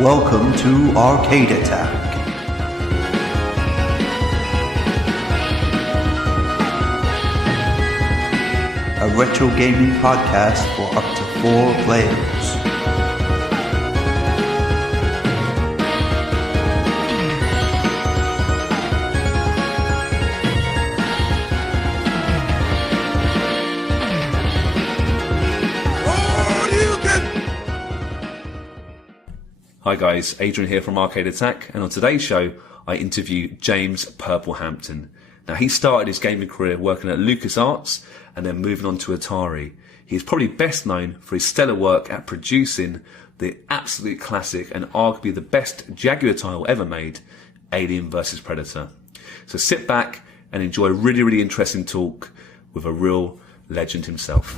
Welcome to Arcade Attack. A retro gaming podcast for up to 4 players. Hi guys, Adrian here from Arcade Attack, and on today's show I interview James Purple Hampton. Now he started his gaming career working at LucasArts and then moving on to Atari. He is probably best known for his stellar work at producing the absolute classic and arguably the best Jaguar title ever made, Alien vs Predator. So sit back and enjoy a really interesting talk with a real legend himself.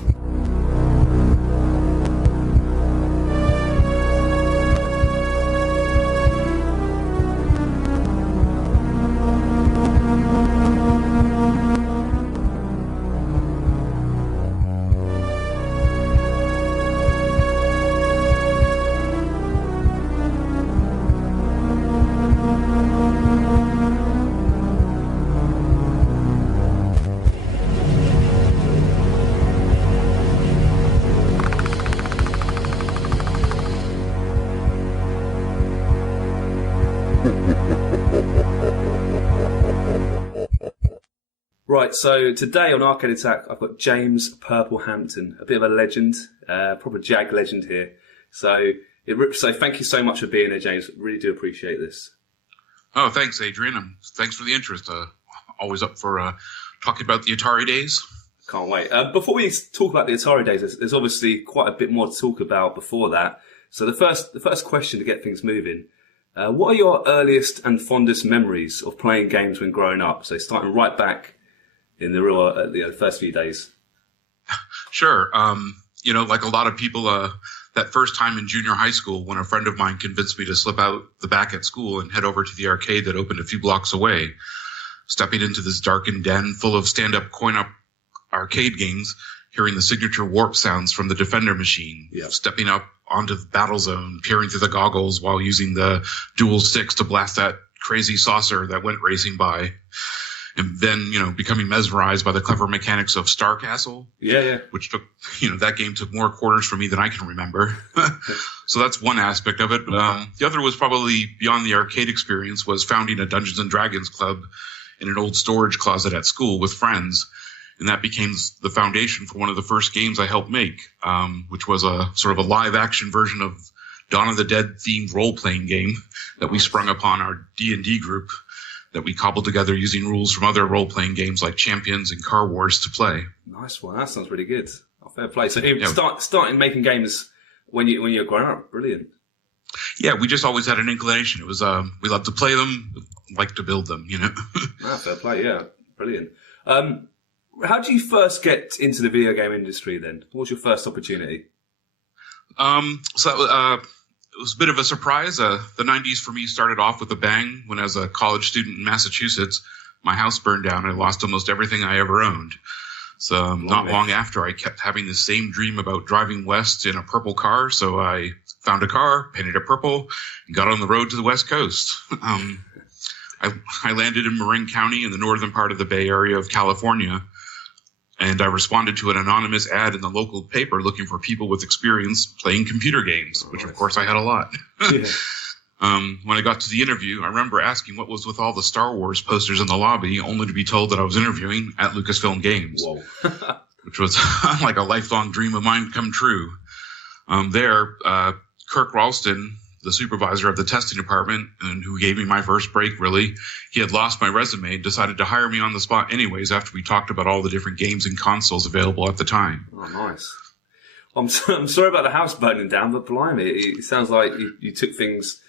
Right, so today on Arcade Attack, I've got James Purple Hampton, a bit of a legend, proper Jag legend here. So thank you so much for being here, James. Really do appreciate this. Oh, thanks, Adrian. Thanks for the interest. Always up for talking about the Atari days. Can't wait. Before we talk about the Atari days, there's obviously quite a bit more to talk about before that. So the first question to get things moving, what are your earliest and fondest memories of playing games when growing up? So starting right back in the real, the first few days. Sure. Like a lot of people, that first time in junior high school when a friend of mine convinced me to slip out the back at school and head over to the arcade that opened a few blocks away, stepping into this darkened den full of stand-up, coin-up arcade games, hearing the signature warp sounds from the Defender machine, stepping up onto the battle zone, peering through the goggles while using the dual sticks to blast that crazy saucer that went racing by. And then, becoming mesmerized by the clever mechanics of Star Castle. Yeah. Which took, that game took more quarters from me than I can remember. So that's one aspect of it. The other was probably beyond the arcade experience, was founding a Dungeons and Dragons club in an old storage closet at school with friends. And that became the foundation for one of the first games I helped make, which was a sort of a live action version of Dawn of the Dead themed role-playing game that we sprung upon our D&D group, that we cobbled together using rules from other role-playing games like Champions and Car Wars to play. Nice one. That sounds really good. Oh, fair play. So starting making games when you were growing up. Brilliant. Yeah, we just always had an inclination. It was we loved to play them, like to build them, Fair play. Yeah, brilliant. How did you first get into the video game industry then? What was your first opportunity? It was a bit of a surprise. The 90s for me started off with a bang when, as a college student in Massachusetts, my house burned down and I lost almost everything I ever owned. So not long after, I kept having the same dream about driving west in a purple car. So I found a car, painted it purple, and got on the road to the West Coast. I landed in Marin County in the northern part of the Bay Area of California. And I responded to an anonymous ad in the local paper looking for people with experience playing computer games, which of course I had a lot. Yeah. When I got to the interview, I remember asking what was with all the Star Wars posters in the lobby, only to be told that I was interviewing at Lucasfilm Games, which was like a lifelong dream of mine come true. Kirk Ralston, the supervisor of the testing department, and who gave me my first break, really, he had lost my resume and decided to hire me on the spot anyways after we talked about all the different games and consoles available at the time. Oh, nice. I'm sorry about the house burning down, but blimey, it sounds like you took things,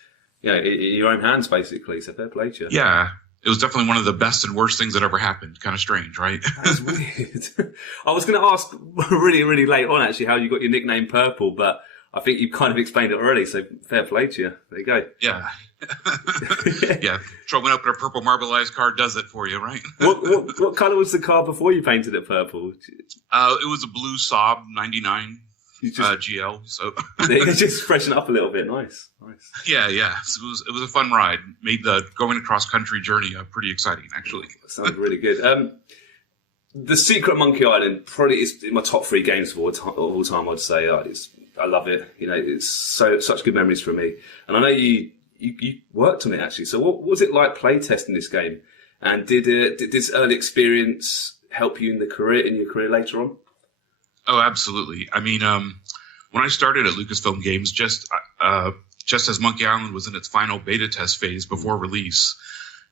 in your own hands, basically, so fair play to you. Yeah, it was definitely one of the best and worst things that ever happened. Kind of strange, right? That's weird. I was going to ask really late on, actually, how you got your nickname Purple, but I think you've kind of explained it already, so fair play to you. There you go. Yeah. Yeah. Showing up in a purple marbleized car does it for you, right? What colour was the car before you painted it purple? It was a blue Saab 99. GL. So just freshen up a little bit. Nice. Yeah. So it was a fun ride. Made the going across country journey pretty exciting, actually. Sounds really good. The Secret Monkey Island probably is in my top 3 games of all time. I'd say I love it. You know, it's such good memories for me. And I know you worked on it actually. So what was it like play testing this game? And did this early experience help you in your career later on? Oh, absolutely. I mean, when I started at Lucasfilm Games, just as Monkey Island was in its final beta test phase before release,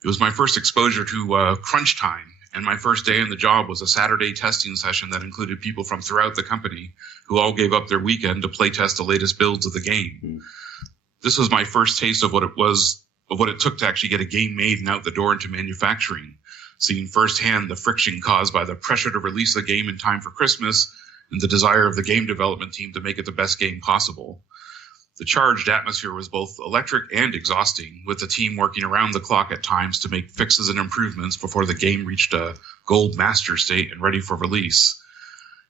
it was my first exposure to crunch time. And my first day on the job was a Saturday testing session that included people from throughout the company who all gave up their weekend to play test the latest builds of the game. This was my first taste of what it took to actually get a game made and out the door into manufacturing, seeing firsthand the friction caused by the pressure to release the game in time for Christmas and the desire of the game development team to make it the best game possible. The charged atmosphere was both electric and exhausting, with the team working around the clock at times to make fixes and improvements before the game reached a gold master state and ready for release.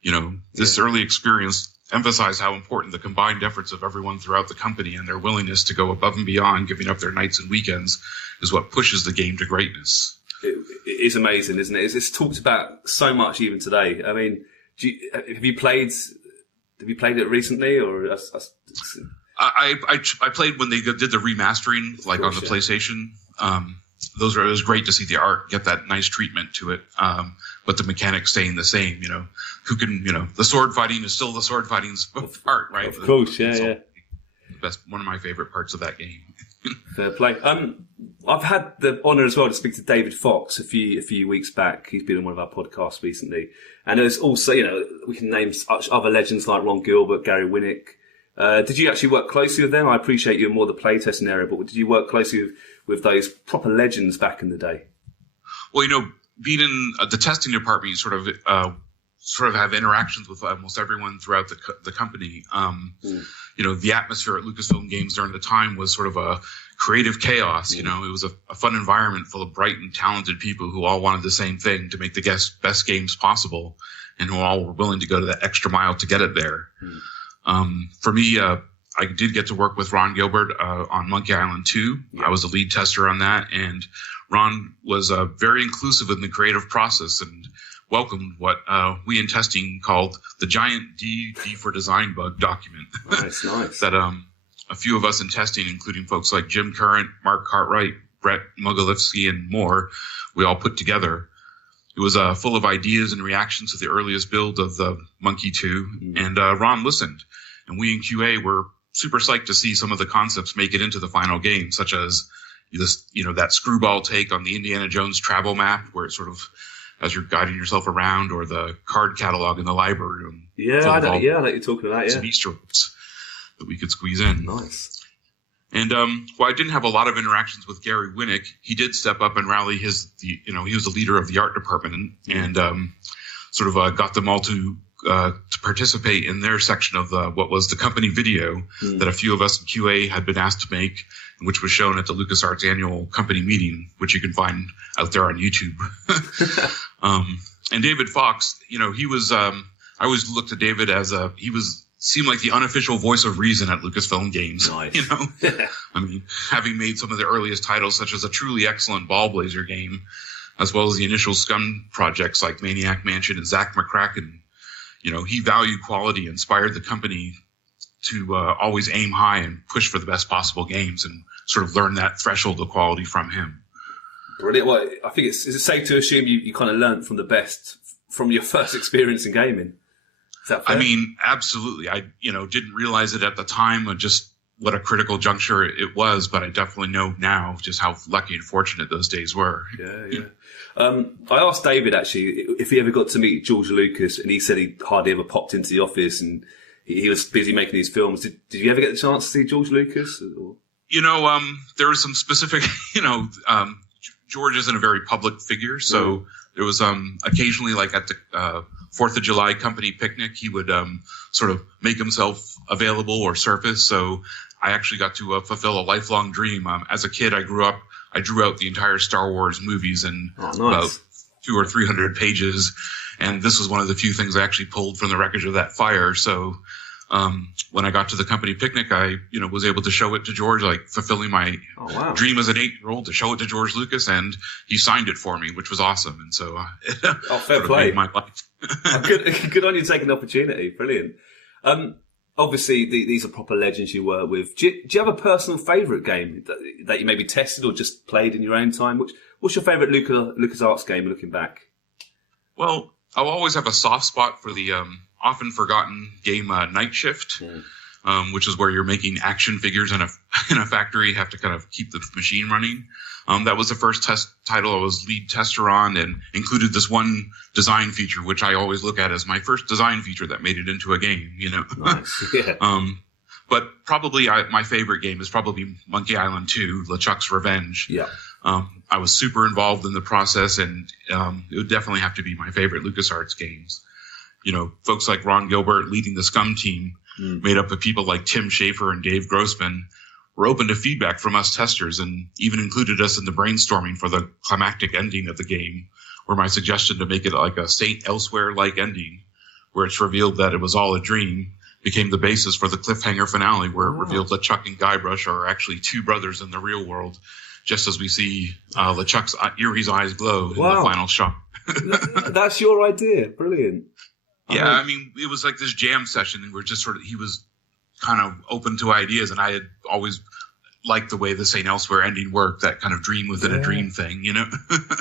You know, this early experience emphasized how important the combined efforts of everyone throughout the company and their willingness to go above and beyond, giving up their nights and weekends, is what pushes the game to greatness. It is amazing, isn't it? It's talked about so much even today. I mean, have you played it recently, or? I played when they did the remastering, like on the PlayStation. It was great to see the art get that nice treatment to it, but the mechanics staying the same. You know, the sword fighting is still the sword fighting's art, right? Of course, yeah. One of my favorite parts of that game. Fair play. I've had the honour as well to speak to David Fox a few weeks back. He's been on one of our podcasts recently, and there's also, you know, we can name other legends like Ron Gilbert, Gary Winnick. Did you actually work closely with them? I appreciate you're more the playtesting area, but did you work closely with those proper legends back in the day? Well, you know, being in the testing department, you sort of have interactions with almost everyone throughout the company. You know, the atmosphere at Lucasfilm Games during the time was sort of a creative chaos. You know, it was a fun environment full of bright and talented people who all wanted the same thing, to make the best games possible, and who all were willing to go to that extra mile to get it there. For me, I did get to work with Ron Gilbert on Monkey Island 2. I was the lead tester on that, and Ron was very inclusive in the creative process and welcomed what we in testing called the giant D for design bug document. Nice. That a few of us in testing, including folks like Jim Current, Mark Cartwright, Brett Mogalifsky, and more, we all put together. It was full of ideas and reactions to the earliest build of the Monkey 2, and Ron listened. And we in QA were super psyched to see some of the concepts make it into the final game, such as this, you know, that screwball take on the Indiana Jones travel map, where it's sort of as you're guiding yourself around, or the card catalog in the library room. I like you're talking about that. Some Easter eggs that we could squeeze in. Nice. And while I didn't have a lot of interactions with Gary Winnick, he did step up and rally he was the leader of the art department, and sort of got them all to participate in their section of what was the company video that a few of us in QA had been asked to make, which was shown at the LucasArts annual company meeting, which you can find out there on YouTube. And David Fox, you know, he was, I always looked at David as seemed like the unofficial voice of reason at Lucasfilm Games. Nice. You know, I mean, having made some of the earliest titles, such as a truly excellent Ball Blazer game, as well as the initial Scum projects like Maniac Mansion and Zack McCracken, you know, he valued quality, inspired the company to always aim high and push for the best possible games, and sort of learn that threshold of quality from him. Brilliant. Well, I think is it safe to assume you kind of learned from the best from your first experience in gaming? Is that fair? I mean, absolutely. I, you know, didn't realize it at the time, or just what a critical juncture it was, but I definitely know now just how lucky and fortunate those days were. Yeah. I asked David actually if he ever got to meet George Lucas, and he said he hardly ever popped into the office, and he was busy making these films. Did you ever get the chance to see George Lucas? Or? You know, there was some specific, you know, George isn't a very public figure, so there was occasionally, like at the 4th of July company picnic, he would sort of make himself available or surface. So I actually got to fulfill a lifelong dream. As a kid, I drew out the entire Star Wars movies in about 200 or 300 pages, and this was one of the few things I actually pulled from the wreckage of that fire. So when I got to the company picnic, I, was able to show it to George, like fulfilling my dream as an 8-year-old to show it to George Lucas, and he signed it for me, which was awesome. And so, fair play. Made my life. Good on you taking the opportunity. Brilliant. Obviously, these are proper legends you work with. Do you have a personal favourite game that you maybe tested or just played in your own time? What's your favourite LucasArts game looking back? Well, I'll always have a soft spot for the often forgotten game Night Shift, which is where you're making action figures in a factory. You have to kind of keep the machine running. That was the first test title I was lead tester on, and included this one design feature, which I always look at as my first design feature that made it into a game. Nice. Yeah. But probably my favorite game is probably Monkey Island 2, LeChuck's Revenge. Yeah. I was super involved in the process, and it would definitely have to be my favorite LucasArts games. Folks like Ron Gilbert leading the Scum team, made up of people like Tim Schafer and Dave Grossman, were open to feedback from us testers, and even included us in the brainstorming for the climactic ending of the game, where my suggestion to make it like a Saint Elsewhere-like ending, where it's revealed that it was all a dream, became the basis for the cliffhanger finale, where it revealed LeChuck and Guybrush are actually two brothers in the real world, just as we see LeChuck's Erie's eyes glow in the final shot. That's your idea. Brilliant. Yeah, I mean, it was like this jam session, and we're just he was kind of open to ideas, and I had always liked the way the St. Elsewhere ending worked, that kind of dream within a dream thing,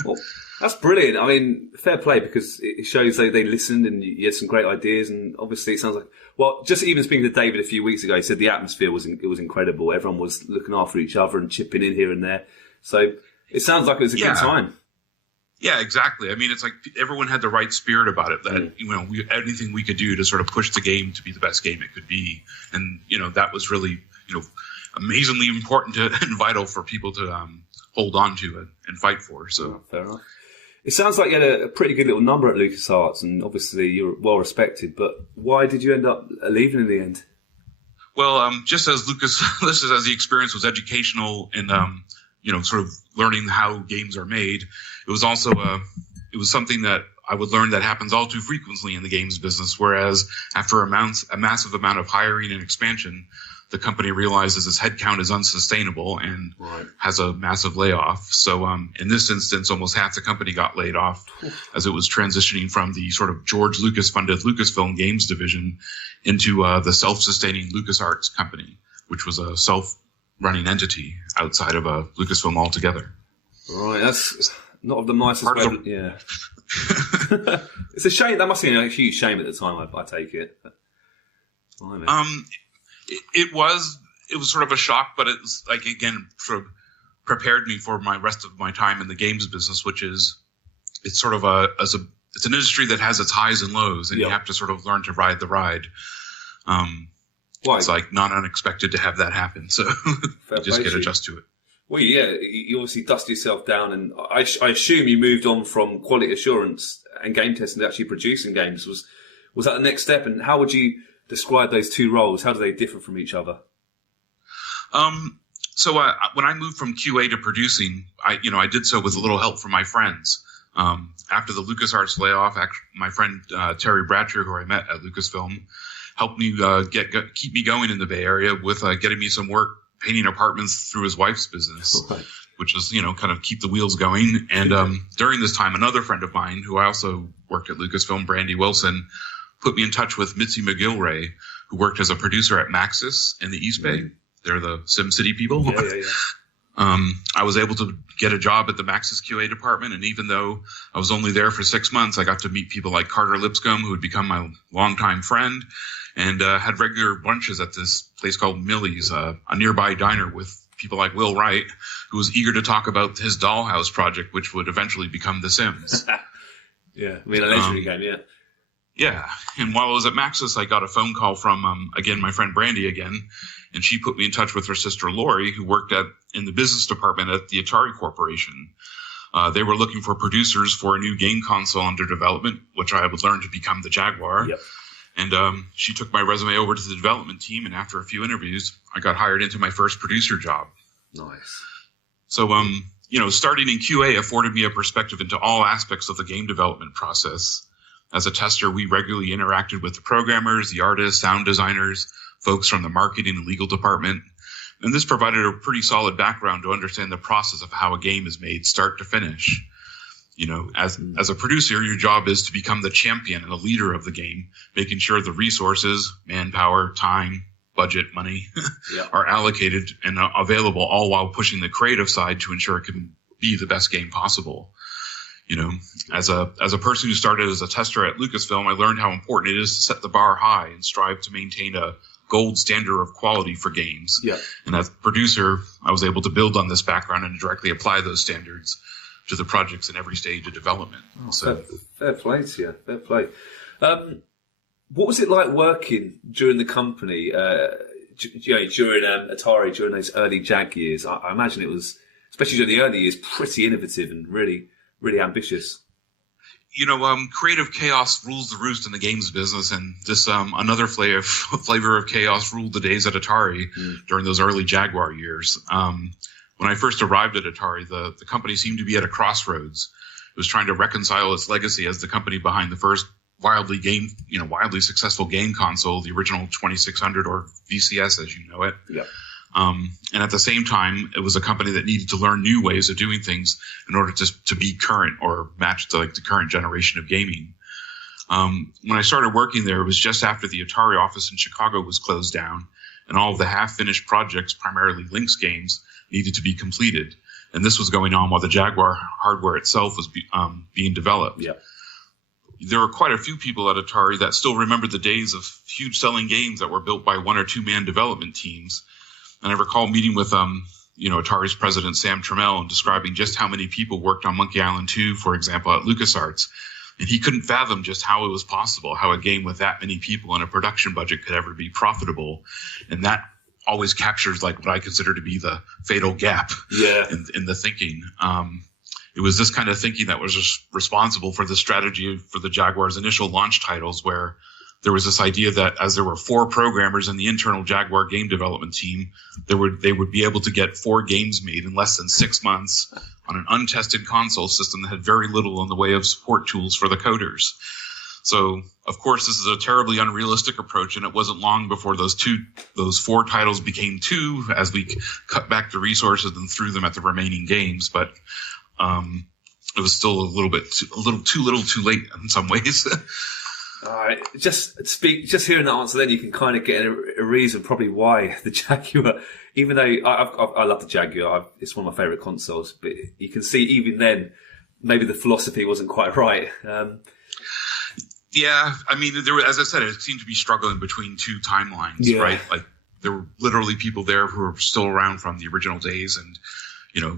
Well, that's brilliant. I mean, fair play, because it shows they listened and you had some great ideas, and obviously it sounds like, well, just even speaking to David a few weeks ago, he said the atmosphere was incredible. Everyone was looking after each other and chipping in here and there. So it sounds like it was a good time. Yeah, exactly. I mean, it's like everyone had the right spirit about it, that, anything we could do to sort of push the game to be the best game it could be. And, that was really, amazingly important and vital for people to hold on to and fight for. So fair enough. It sounds like you had a pretty good little number at LucasArts, and obviously you're well respected, but why did you end up leaving in the end? Well, just as as the experience was educational and, sort of learning how games are made, it was also it was something that I would learn that happens all too frequently in the games business, whereas after a massive amount of hiring and expansion, the company realizes its headcount is unsustainable and has a massive layoff. So in this instance, almost half the company got laid off as it was transitioning from the sort of George Lucas-funded Lucasfilm games division into the self-sustaining LucasArts company, which was a self-running entity outside of Lucasfilm altogether. Right, that's not of the nicest way. Yeah. It's a shame. That must have been a huge shame at the time, I take it. It was sort of a shock, but it's like, again, sort of prepared me for my rest of my time in the games business, which is, it's sort of it's an industry that has its highs and lows, and you have to sort of learn to ride the ride. It's like not unexpected to have that happen. So you just get adjusted to it. Well, yeah, you obviously dust yourself down, and I assume you moved on from quality assurance and game testing to actually producing games. Was that the next step? And how would you describe those two roles? How do they differ from each other? So when I moved from QA to producing, I did so with a little help from my friends. After the LucasArts layoff, my friend Terry Bratcher, who I met at Lucasfilm, helped me keep me going in the Bay Area with getting me some work painting apartments through his wife's business, which is, kind of keep the wheels going. And during this time, another friend of mine who I also worked at Lucasfilm, Brandy Wilson, put me in touch with Mitzi McGilray, who worked as a producer at Maxis in the East Bay. They're the SimCity people. Yeah. I was able to get a job at the Maxis QA department, and even though I was only there for 6 months, I got to meet people like Carter Lipscomb, who had become my longtime friend, and had regular lunches at this place called Millie's, a nearby diner with people like Will Wright, who was eager to talk about his Dollhouse project, which would eventually become The Sims. Yeah, I mean, a legendary game, yeah. Yeah, and while I was at Maxis, I got a phone call from, again, my friend Brandy again, and she put me in touch with her sister Lori, who worked in the business department at the Atari Corporation. They were looking for producers for a new game console under development, which I would learn to become the Jaguar. Yep. And she took my resume over to the development team, and after a few interviews, I got hired into my first producer job. Nice. So, starting in QA afforded me a perspective into all aspects of the game development process. As a tester, we regularly interacted with the programmers, the artists, sound designers, folks from the marketing and legal department. And this provided a pretty solid background to understand the process of how a game is made start to finish. You know, as a producer, your job is to become the champion and the leader of the game, making sure the resources, manpower, time, budget, money are allocated and available, all while pushing the creative side to ensure it can be the best game possible. You know, as a person who started as a tester at Lucasfilm, I learned how important it is to set the bar high and strive to maintain a gold standard of quality for games. Yeah. And as a producer, I was able to build on this background and directly apply those standards to the projects in every stage of development. Oh, so fair play to you. Fair play. What was it like working during the company, during Atari, during those early Jag years? I imagine it was, especially during the early years, pretty innovative and really, really ambitious. You know, creative chaos rules the roost in the games business, and this another flavor of chaos ruled the days at Atari during those early Jaguar years. When I first arrived at Atari, the company seemed to be at a crossroads. It was trying to reconcile its legacy as the company behind the first wildly successful game console, the original 2600 or VCS as you know it. Yeah. And at the same time, it was a company that needed to learn new ways of doing things in order to be current or match the current generation of gaming. When I started working there, it was just after the Atari office in Chicago was closed down, and all of the half-finished projects, primarily Lynx games, needed to be completed. And this was going on while the Jaguar hardware itself was being developed. Yeah. There were quite a few people at Atari that still remember the days of huge selling games that were built by one or two man development teams. And I recall meeting with, Atari's president, Sam Trammell, and describing just how many people worked on Monkey Island 2, for example, at LucasArts. And he couldn't fathom just how it was possible, how a game with that many people and a production budget could ever be profitable. And that always captures what I consider to be the fatal gap in the thinking. It was this kind of thinking that was just responsible for the strategy for the Jaguar's initial launch titles, where there was this idea that as there were 4 programmers in the internal Jaguar game development team, they would be able to get 4 games made in less than 6 months on an untested console system that had very little in the way of support tools for the coders. So, of course, this is a terribly unrealistic approach, and it wasn't long before those 4 titles became 2 as we cut back the resources and threw them at the remaining games. But it was still a little too little too late in some ways. Just hearing that answer, then you can kind of get a reason probably why the Jaguar, even though I love the Jaguar, it's one of my favourite consoles, but you can see even then maybe the philosophy wasn't quite right. Yeah, I mean, as I said, it seemed to be struggling between 2 timelines, right? Like there were literally people there who were still around from the original days, and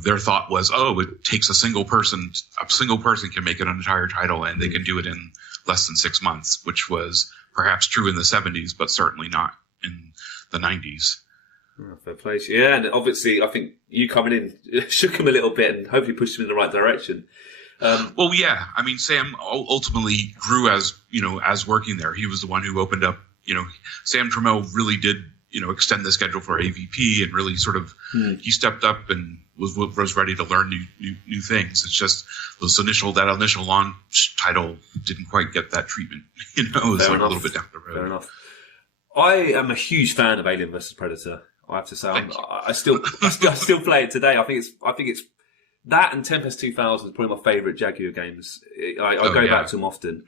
their thought was, it takes a single person can make an entire title, and they can do it in less than 6 months, which was perhaps true in the 70s, but certainly not in the 90s. Oh, fair play. Yeah, and obviously I think you coming in shook him a little bit and hopefully pushed him in the right direction. Well, yeah. I mean, Sam ultimately grew as working there. He was the one who opened up, Sam Trammell really did, extend the schedule for AVP and really sort of, he stepped up and was ready to learn new things. It's just that initial launch title didn't quite get that treatment. It was a little bit down the road. Fair enough. I am a huge fan of Alien vs Predator. I have to say, I still play it today. I think it's that and Tempest 2000 is probably my favourite Jaguar games. I go back to them often.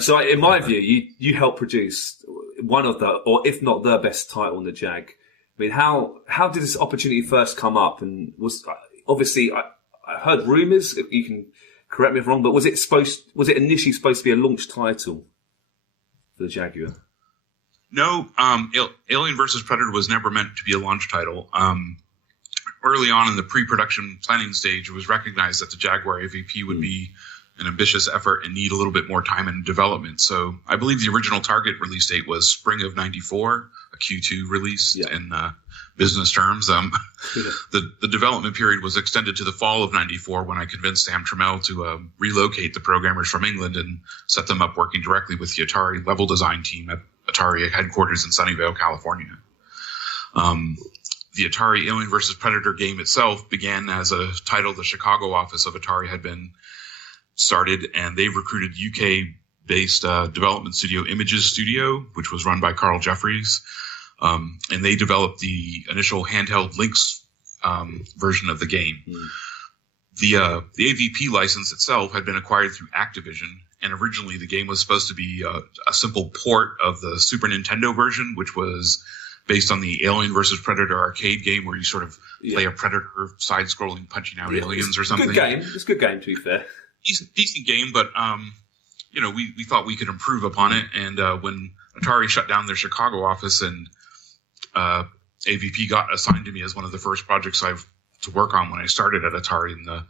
So in my view, you helped produce one of the, or if not the best title in the Jag. I mean, how did this opportunity first come up? And was obviously I heard rumours. You can correct me if I'm wrong, but was it initially supposed to be a launch title for the Jaguar? No, Alien vs Predator was never meant to be a launch title. Early on in the pre-production planning stage, it was recognized that the Jaguar AVP would be an ambitious effort and need a little bit more time in development. So I believe the original target release date was spring of '94, a Q2 release in business terms. The development period was extended to the fall of '94 when I convinced Sam Trammell to relocate the programmers from England and set them up working directly with the Atari level design team at Atari headquarters in Sunnyvale, California. The Atari Alien vs. Predator game itself began as a title the Chicago office of Atari had been started, and they recruited UK based development studio Images Studio, which was run by Carl Jeffries. And they developed the initial handheld Lynx version of the game. The AVP license itself had been acquired through Activision, and originally the game was supposed to be a simple port of the Super Nintendo version, which was based on the Alien vs. Predator arcade game, where you sort of play a predator side-scrolling, punching out aliens or something. Good game. It's a good game, to be fair. Decent game, but we thought we could improve upon it. And when Atari shut down their Chicago office, and AVP got assigned to me as one of the first projects I've to work on when I started at Atari in the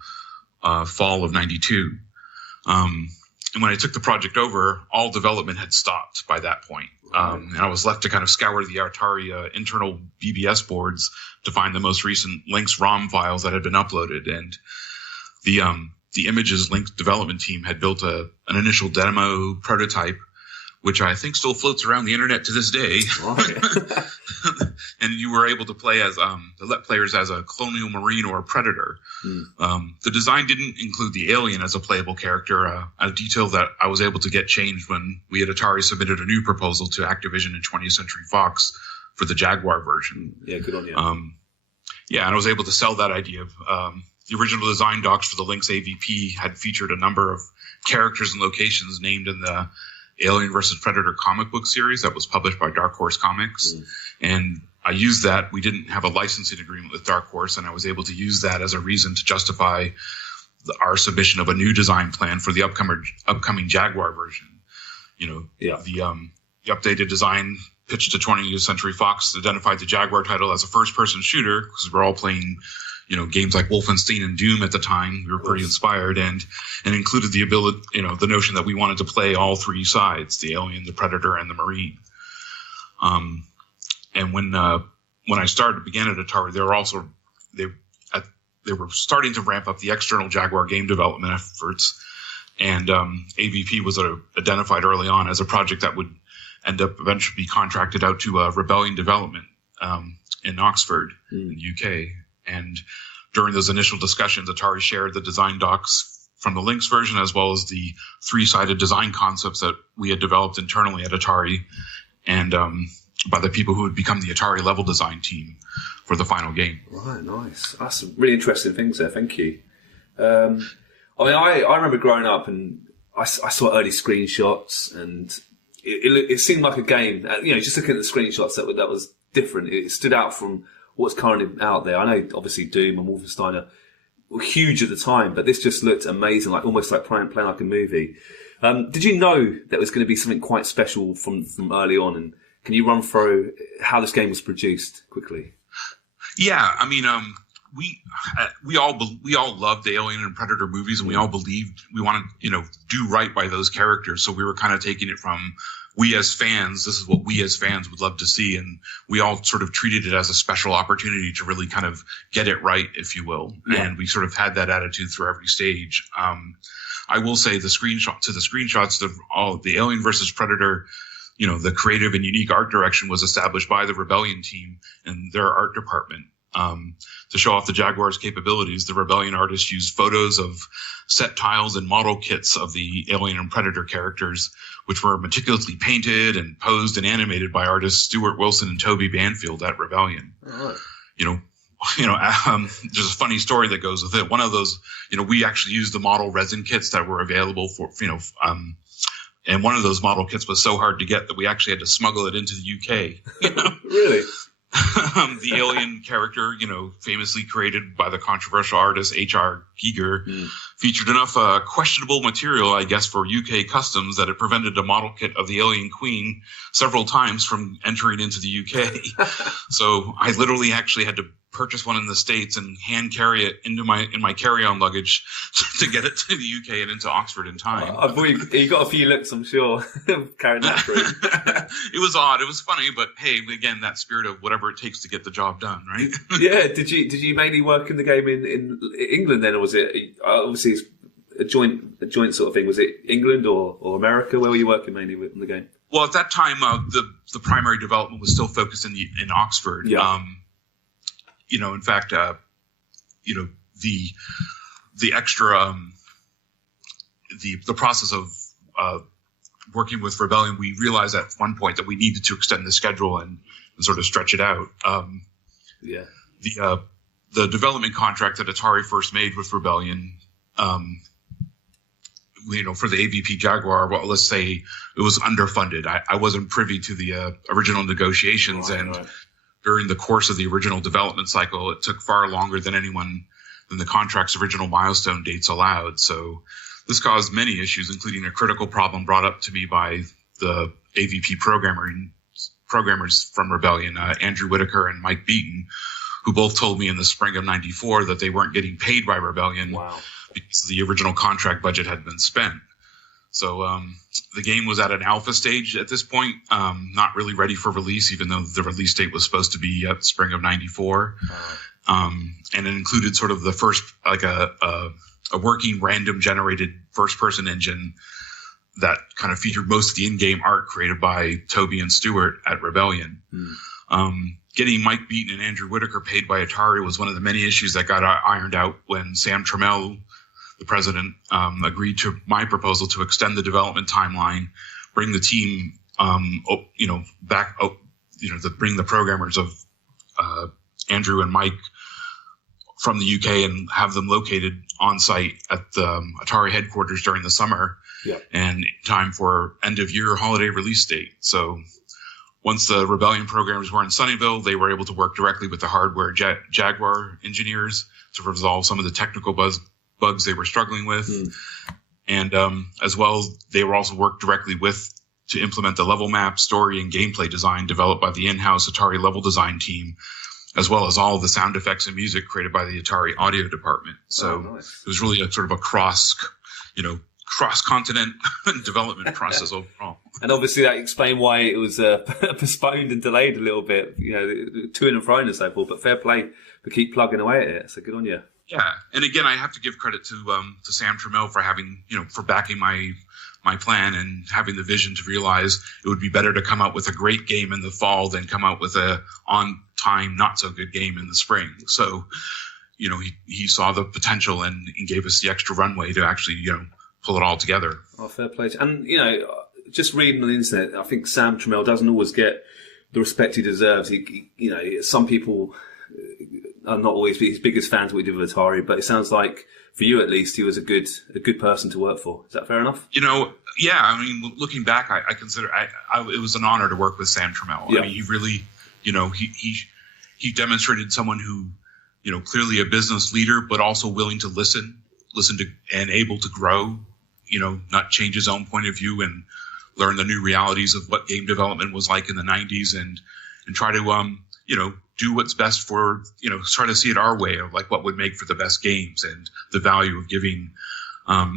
fall of '92. And when I took the project over, all development had stopped by that point. And I was left to kind of scour the Atari internal BBS boards to find the most recent Lynx ROM files that had been uploaded. And the Images Lynx development team had built an initial demo prototype, which I think still floats around the internet to this day. And you were able to play as to let players as a colonial marine or a predator. The design didn't include the alien as a playable character, a detail that I was able to get changed when we at Atari submitted a new proposal to Activision and 20th Century Fox for the Jaguar version. Yeah, good on you. And I was able to sell that idea. The original design docs for the Lynx AVP had featured a number of characters and locations named in the Alien vs. Predator comic book series that was published by Dark Horse Comics. And I used that. We didn't have a licensing agreement with Dark Horse, and I was able to use that as a reason to justify our submission of a new design plan for the upcoming Jaguar version. The updated design pitched to 20th Century Fox identified the Jaguar title as a first-person shooter, because we're all playing games like Wolfenstein and Doom at the time. We were pretty inspired, and included the ability, the notion that we wanted to play all three sides: the alien, the predator, and the marine. And when I began at Atari, they were starting to ramp up the external Jaguar game development efforts, and AVP was identified early on as a project that would end up eventually be contracted out to Rebellion Development in Oxford, in the UK. And during those initial discussions, Atari shared the design docs from the Lynx version, as well as the three-sided design concepts that we had developed internally at Atari, and by the people who would become the Atari level design team for the final game. Right, nice. That's some really interesting things there. Thank you. I remember growing up, and I saw early screenshots, and it seemed like a game. Just looking at the screenshots, that was different. It stood out from what's currently out there. I know, obviously, Doom and Wolfenstein were huge at the time, but this just looked amazing, almost like playing like a movie. Did you know that was going to be something quite special from early on? And can you run through how this game was produced quickly? Yeah, I mean, we all loved the Alien and Predator movies, and we all believed we wanted do right by those characters. So we were kind of taking it from, we as fans, this is what we as fans would love to see, and we all sort of treated it as a special opportunity to really kind of get it right, if you will. Yeah. And we sort of had that attitude through every stage. I will say the screenshots of the Alien versus Predator, the creative and unique art direction was established by the Rebellion team and their art department. To show off the Jaguar's capabilities, the Rebellion artists used photos of set tiles and model kits of the Alien and Predator characters, which were meticulously painted and posed and animated by artists Stuart Wilson and Toby Banfield at Rebellion. Right. There's a funny story that goes with it. One of those, we actually used the model resin kits that were available for, and one of those model kits was so hard to get that we actually had to smuggle it into the UK. Really? The alien character, famously created by the controversial artist H.R. Giger, featured enough questionable material, I guess, for UK customs that it prevented a model kit of the alien queen several times from entering into the UK. So I literally actually had to purchase one in the States and hand carry it in my carry-on luggage to get it to the UK and into Oxford in time. I thought you got a few looks, I'm sure, carrying that through. It was odd. It was funny, but hey, again, that spirit of whatever it takes to get the job done, right? Yeah. Did you mainly work in the game in England then, or was it obviously it's a joint sort of thing? Was it England or America? Where were you working mainly in the game? Well, at that time, the primary development was still focused in Oxford. Yeah. In fact, the extra, the process of working with Rebellion, we realized at one point that we needed to extend the schedule and sort of stretch it out. The development contract that Atari first made with Rebellion, for the AVP Jaguar, well, let's say it was underfunded. I wasn't privy to the original negotiations, during the course of the original development cycle, it took far longer than the contract's original milestone dates allowed. So this caused many issues, including a critical problem brought up to me by the AVP programmers from Rebellion, Andrew Whitaker and Mike Beaton, who both told me in the spring of '94 that they weren't getting paid by Rebellion because the original contract budget had been spent. So the game was at an alpha stage at this point, not really ready for release, even though the release date was supposed to be spring of '94. And it included sort of the first, like a working random generated first person engine that kind of featured most of the in-game art created by Toby and Stewart at Rebellion. Getting Mike Beaton and Andrew Whitaker paid by Atari was one of the many issues that got ironed out when Sam Trammell, the president, agreed to my proposal to extend the development timeline, bring the team, bring the programmers of Andrew and Mike from the UK and have them located on site at the Atari headquarters during the summer, and in time for end of year holiday release date. So once the Rebellion programmers were in Sunnyvale, they were able to work directly with the hardware Jaguar engineers to resolve some of the technical bugs they were struggling with. And as well, they were also worked directly to implement the level map, story, and gameplay design developed by the in-house Atari level design team, as well as all of the sound effects and music created by the Atari audio department. So it was really a sort of a cross-continent development process overall. And obviously that explained why it was postponed and delayed a little bit, to and fro and so forth, but fair play for keep plugging away at it. So good on you. Yeah. And again, I have to give credit to Sam Trammell for having, for backing my plan and having the vision to realize it would be better to come out with a great game in the fall than come out with a on time, not so good game in the spring. So, he saw the potential and gave us the extra runway to actually, pull it all together. Oh, fair play. And, just reading on the internet, I think Sam Trammell doesn't always get the respect he deserves. Some people are not always his biggest fans of what he did with Atari, but it sounds like, for you at least, he was a good person to work for. Is that fair enough? Yeah. I mean, looking back, I consider it was an honor to work with Sam Trammell. Yeah. I mean, he really, he demonstrated someone who, clearly a business leader, but also willing to listen to and able to grow, not change his own point of view and learn the new realities of what game development was like in the 90s and try to, do what's best for, try to see it our way of like what would make for the best games and the value of giving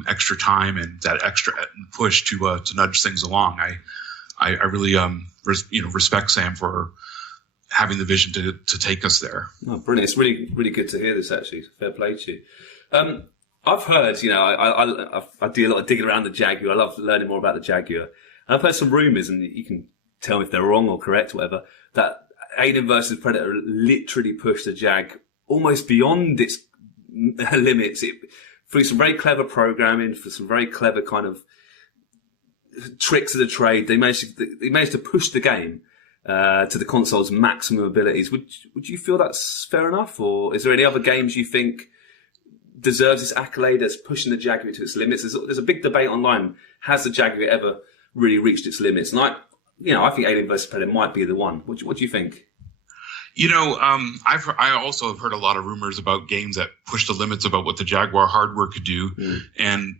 extra time and that extra push to nudge things along. I really, respect Sam for having the vision to take us there. Oh, brilliant. It's really, really good to hear this, actually. Fair play to you. I've heard, I do a lot of digging around the Jaguar. I love learning more about the Jaguar. And I've heard some rumours, and you can tell me if they're wrong or correct, whatever, that Alien vs. Predator literally pushed the Jag almost beyond its limits. Through some very clever programming, for some very clever kind of tricks of the trade, they managed to push the game to the console's maximum abilities. Would you feel that's fair enough, or is there any other games you think deserves this accolade that's pushing the Jaguar to its limits? There's a big debate online. Has the Jaguar ever really reached its limits? And I think Alien vs. Predator might be the one. What do you think? I also have heard a lot of rumors about games that push the limits about what the Jaguar hardware could do. And,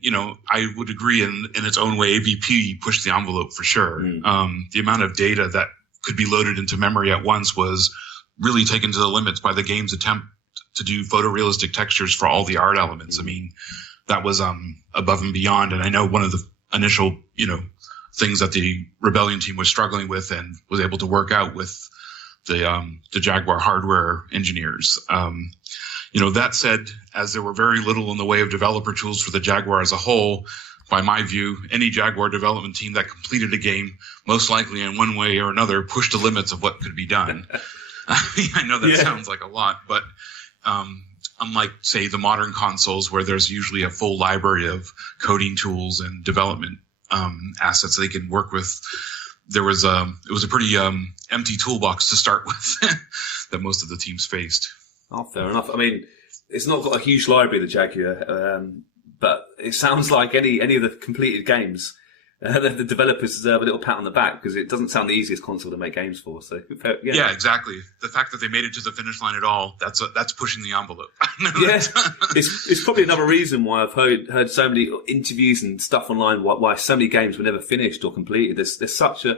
I would agree in its own way, AVP pushed the envelope for sure. The amount of data that could be loaded into memory at once was really taken to the limits by the game's attempt to do photorealistic textures for all the art elements. I mean, that was above and beyond. And I know one of the initial, things that the Rebellion team was struggling with and was able to work out with the Jaguar hardware engineers. That said, as there were very little in the way of developer tools for the Jaguar as a whole, by my view, any Jaguar development team that completed a game, most likely in one way or another, pushed the limits of what could be done. I know that sounds like a lot, but unlike, say, the modern consoles where there's usually a full library of coding tools and development assets they could work with. It was a pretty empty toolbox to start with that most of the teams faced. Oh, fair enough. I mean, it's not got a huge library, the Jaguar, but it sounds like any of the completed games, the developers deserve a little pat on the back, because it doesn't sound the easiest console to make games for. So yeah, exactly. The fact that they made it to the finish line at all, that's pushing the envelope. Yeah, it's probably another reason why I've heard so many interviews and stuff online why so many games were never finished or completed. There's such a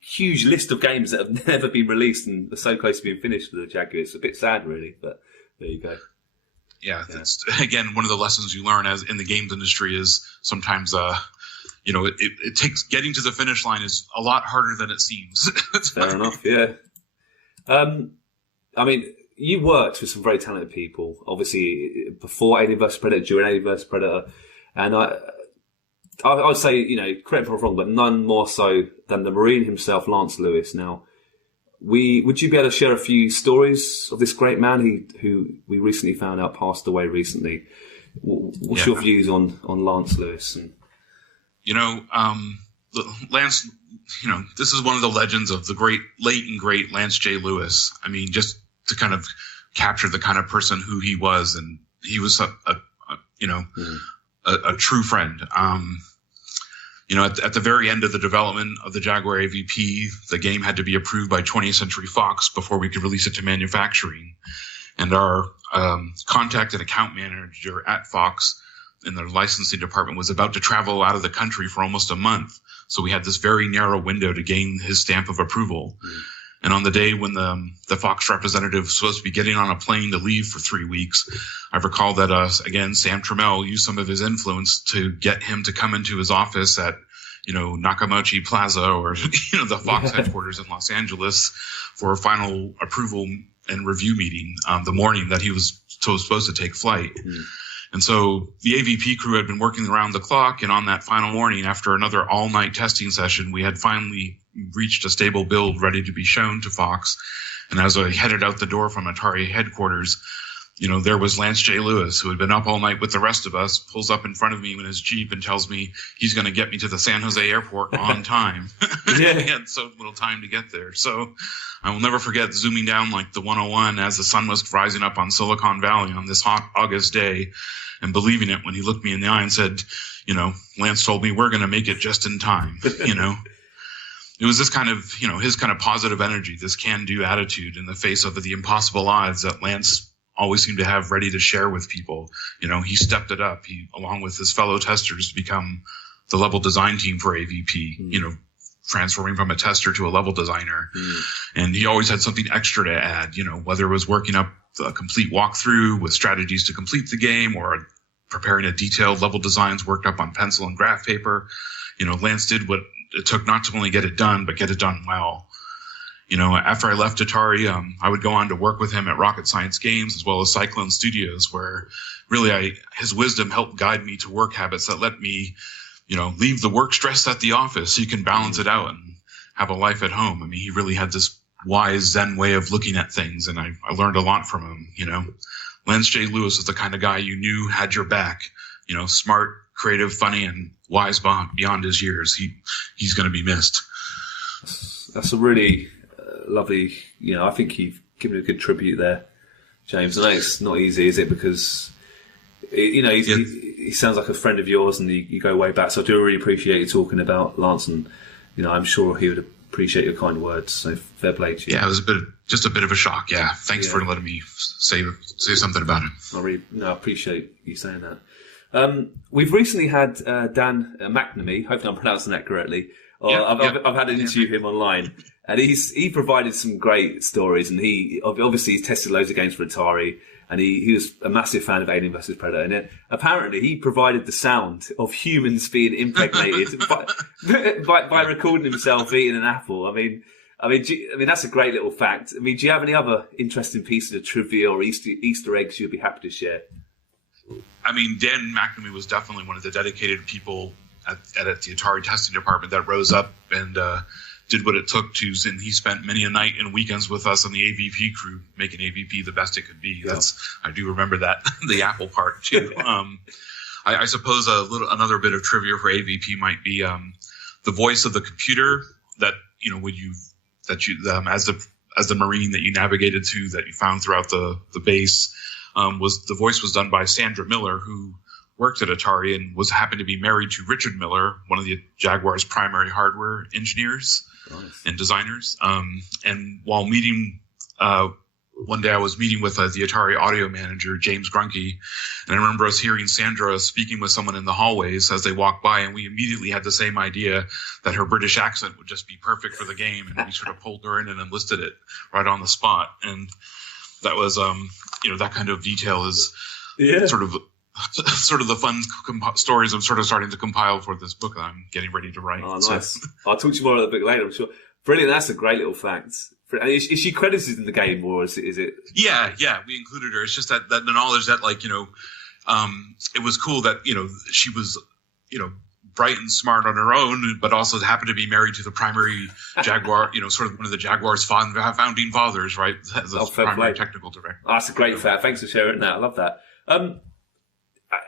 huge list of games that have never been released and are so close to being finished for the Jaguar. It's a bit sad, really, but there you go. Yeah, that's again one of the lessons you learn as in the games industry is sometimes it takes getting to the finish line is a lot harder than it seems. Fair enough, yeah. I mean, you worked with some very talented people, obviously before Alien vs Predator, during Alien vs Predator, and I would say, correct me if I'm wrong, but none more so than the Marine himself, Lance Lewis. Now, would you be able to share a few stories of this great man who we recently found out passed away recently? What's your views on Lance Lewis? And Lance, this is one of the legends of the late and great Lance J. Lewis. I mean, just to kind of capture the kind of person who he was, and he was a true friend. At the very end of the development of the Jaguar AVP, the game had to be approved by 20th Century Fox before we could release it to manufacturing. And our contact and account manager at Fox in the licensing department was about to travel out of the country for almost a month. So we had this very narrow window to gain his stamp of approval. And on the day when the Fox representative was supposed to be getting on a plane to leave for 3 weeks, I recall that, again, Sam Trammell used some of his influence to get him to come into his office at, Nakamochi Plaza or, the Fox headquarters in Los Angeles for a final approval and review meeting the morning that he was supposed to take flight. And so the AVP crew had been working around the clock, and on that final morning, after another all-night testing session, we had finally reached a stable build ready to be shown to Fox. And as I headed out the door from Atari headquarters, there was Lance J. Lewis, who had been up all night with the rest of us, pulls up in front of me in his Jeep and tells me he's going to get me to the San Jose airport on time. Yeah. He had so little time to get there. So I will never forget zooming down like the 101 as the sun was rising up on Silicon Valley on this hot August day, and believing it when he looked me in the eye and said, Lance told me we're going to make it just in time. It was this kind of, his kind of positive energy, this can-do attitude in the face of the impossible odds that Lance always seemed to have ready to share with people. He stepped it up. He, along with his fellow testers, become the level design team for AVP, transferring from a tester to a level designer. And he always had something extra to add, whether it was working up a complete walkthrough with strategies to complete the game or preparing a detailed level designs worked up on pencil and graph paper. Lance did what it took not to only get it done, but get it done well. After I left Atari, I would go on to work with him at Rocket Science Games as well as Cyclone Studios, where really his wisdom helped guide me to work habits that let me, leave the work stress at the office so you can balance it out and have a life at home. I mean, he really had this wise Zen way of looking at things, and I learned a lot from him. Lance J. Lewis was the kind of guy you knew had your back, smart, creative, funny, and wise beyond his years. He's going to be missed. That's a really lovely, I think you've given a good tribute there, James. I know it's not easy, is it? Because, he sounds like a friend of yours and you go way back. So I do really appreciate you talking about Lance, and, I'm sure he would appreciate your kind words. So fair play to you. Yeah, it was just a bit of a shock. Yeah. Thanks for letting me say something about it. I appreciate you saying that. We've recently had Dan McNamee, hopefully I'm pronouncing that correctly. I've had an interview with him online, and he provided some great stories, and he's tested loads of games for Atari, and he was a massive fan of Alien vs Predator, and apparently he provided the sound of humans being impregnated by recording himself eating an apple. I mean, that's a great little fact. I mean, do you have any other interesting pieces of trivia or Easter eggs you'd be happy to share? I mean, Dan McNamee was definitely one of the dedicated people at the Atari testing department that rose up and did what it took to, and he spent many a night and weekends with us on the AVP crew, making AVP the best it could be. I do remember that, the Apple part too. I I suppose another bit of trivia for AVP might be the voice of the computer that as the Marine that you navigated to, that you found throughout the base, the voice was done by Sandra Miller, who worked at Atari and happened to be married to Richard Miller, one of the Jaguar's primary hardware engineers and designers. And while meeting, one day I was meeting with the Atari audio manager, James Grunke, and I remember us hearing Sandra speaking with someone in the hallways as they walked by, and we immediately had the same idea that her British accent would just be perfect for the game, and we sort of pulled her in and enlisted it right on the spot. And that was, that kind of detail is sort of the fun stories I'm sort of starting to compile for this book that I'm getting ready to write. Oh, nice. So, I'll talk to you more about the book later, I'm sure. Brilliant. That's a great little fact. Is she credited in the game, or is it? Yeah, we included her. It's just that the knowledge that, it was cool that, she was, bright and smart on her own, but also happened to be married to the primary Jaguar, sort of one of the Jaguar's founding fathers, right? As a primary technical director. Oh, that's a great fact. Thanks for sharing that. I love that.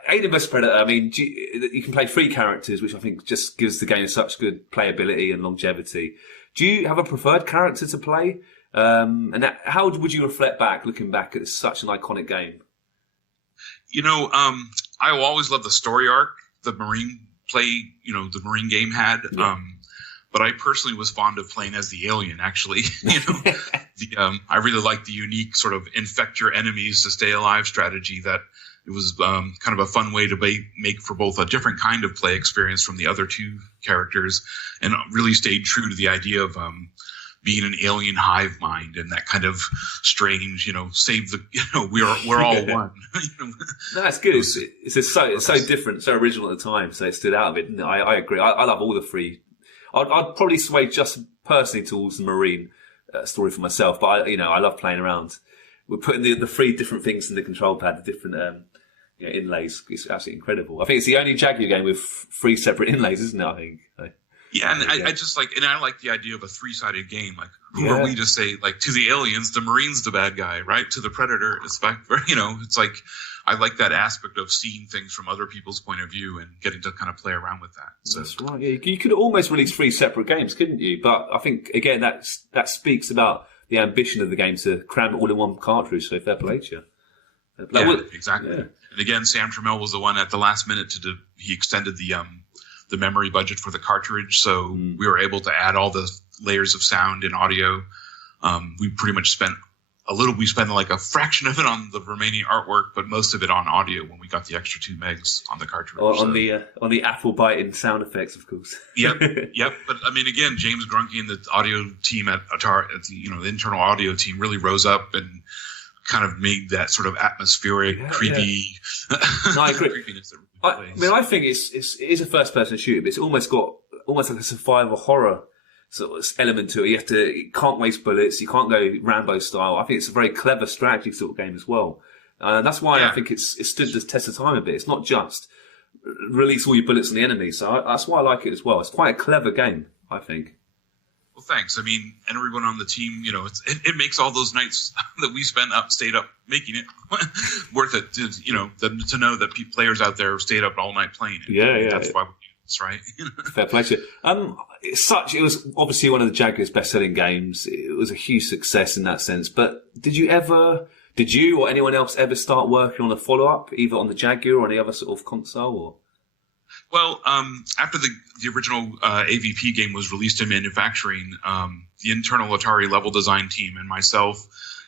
Alien vs Predator, I mean, you can play 3 characters, which I think just gives the game such good playability and longevity. Do you have a preferred character to play? And how would you reflect back, looking back at such an iconic game? I will always love the story arc the Marine the Marine game had. Yeah. But I personally was fond of playing as the alien, actually. I really liked the unique sort of infect your enemies to stay alive strategy that it was kind of a fun way to make for both a different kind of play experience from the other 2 characters, and really stayed true to the idea of being an alien hive mind and that kind of strange, save the, we're all one. No, it's good. It's so different, so original at the time, so it stood out a bit. I agree. I love all the 3. I'd probably sway just personally towards the Marine story for myself, but I love playing around. We're putting the 3 different things in the control pad, the different inlays. It's absolutely incredible. I think it's the only Jaguar game with 3 separate inlays, isn't it? I think. Yeah, and I just I like the idea of a 3-sided game. Like, who are we to say, to the aliens, the Marine's the bad guy, right? To the Predator, it's it's like, I like that aspect of seeing things from other people's point of view and getting to kind of play around with that. So. That's right. Yeah, you could almost release 3 separate games, couldn't you? But I think, again, that speaks about the ambition of the game to cram it all in one cartridge. So fair play to you. Exactly. Yeah. And again, Sam Trammell was the one at the last minute he extended the memory budget for the cartridge, so we were able to add all the layers of sound and audio. We pretty much spent like a fraction of it on the remaining artwork, but most of it on audio when we got the extra 2 megs on the cartridge. On the apple biting sound effects, of course. Yep. But I mean, again, James Grunke and the audio team at Atari, the internal audio team, really rose up and kind of made that sort of atmospheric, creepy. Yeah. No, I agree. Creepiness that really plays. I think it is a first-person shooter, but it's almost like a survival horror sort of element to it. You can't waste bullets. You can't go Rambo style. I think it's a very clever strategy sort of game as well. That's why I think it's stood the test of time a bit. It's not just release all your bullets on the enemy. So that's why I like it as well. It's quite a clever game, I think. Well, thanks. I mean, and everyone on the team, it makes all those nights that we stayed up making it worth it. To know that players out there stayed up all night playing it. That's why we do this, right? Fair play to you. It was obviously one of the Jaguar's best-selling games. It was a huge success in that sense. But did you or anyone else ever start working on a follow-up, either on the Jaguar or any other sort of console? Or? Well, after the original AVP game was released in manufacturing, the internal Atari level design team and myself,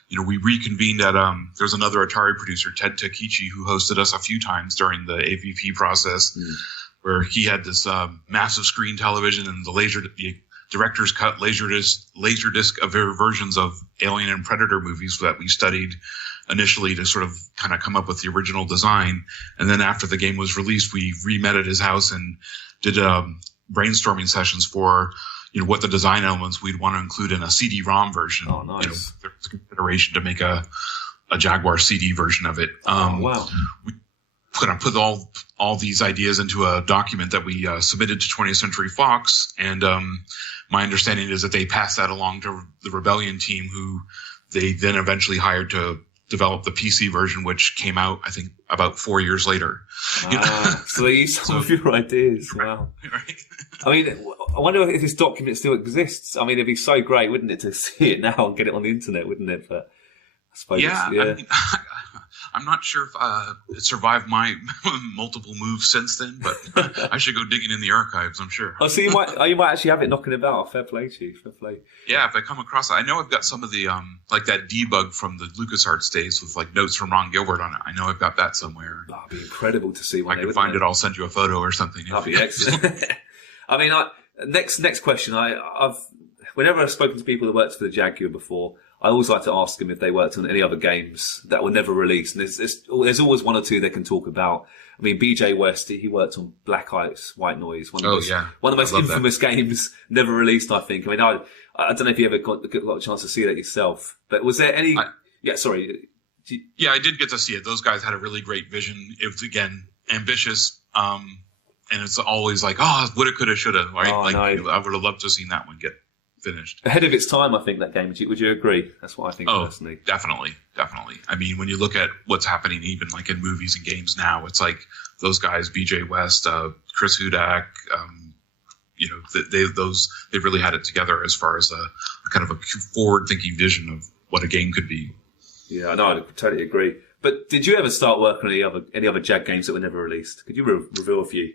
we reconvened at there's another Atari producer, Ted Takichi, who hosted us a few times during the AVP process, where he had this massive screen television and the director's cut laserdisc versions of Alien and Predator movies that we studied initially to sort of kind of come up with the original design. And then after the game was released, we re-met at his house and did brainstorming sessions for, what the design elements we'd want to include in a CD-ROM version. Oh, nice. There's consideration to make a Jaguar CD version of it. Wow. We put all these ideas into a document that we submitted to 20th Century Fox. And my understanding is that they passed that along to the Rebellion team, who they then eventually hired to developed the PC version, which came out, I think, about 4 years later. So they used some of your ideas. Wow. Right. I mean, I wonder if this document still exists. I mean, it'd be so great, wouldn't it, to see it now and get it on the internet, wouldn't it? But I suppose, yeah. I mean, I'm not sure if it survived my multiple moves since then, but I should go digging in the archives, I'm sure. Oh, so you might actually have it knocking about. Fair play to you. Fair play. Yeah, if I come across it. I know I've got some of the, like that debug from the LucasArts days with like notes from Ron Gilbert on it. I know I've got that somewhere. That'd be incredible to see. If I can find it, I'll send you a photo or something. That'd be excellent. I mean, next question. Whenever I've spoken to people that worked for the Jaguar before, I always like to ask them if they worked on any other games that were never released. And there's always one or two they can talk about. I mean, BJ West, he worked on Black Ice, White Noise. One of the most infamous games never released, I think. I mean, I don't know if you ever got a chance to see that yourself. But was there any... sorry. Yeah, I did get to see it. Those guys had a really great vision. It was, again, ambitious. And it's always like, woulda, coulda, shoulda. Right? I would have loved to have seen that one get finished. Ahead of its time, I think, that game. Would you agree? That's what I think personally. Definitely. I mean, when you look at what's happening even like in movies and games now, it's like those guys, BJ West, Chris Hudak, they really had it together as far as a kind of a forward-thinking vision of what a game could be. Yeah, I totally agree. But did you ever start working on any other Jag games that were never released? Could you reveal a few?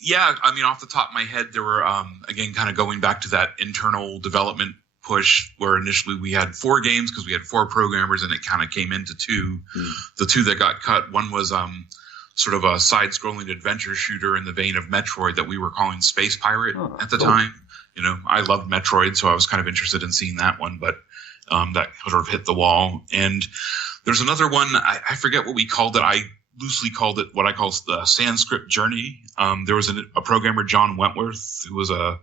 Yeah, I mean, off the top of my head, there were, again, kind of going back to that internal development push where initially we had 4 games because we had 4 programmers and it kind of came into 2. The 2 that got cut, one was sort of a side-scrolling adventure shooter in the vein of Metroid that we were calling Space Pirate at the time. You know, I loved Metroid, so I was kind of interested in seeing that one, but that sort of hit the wall. And there's another one, I forget what we called it. I loosely called it what I call the Sanskrit Journey. There was a programmer, John Wentworth, who was an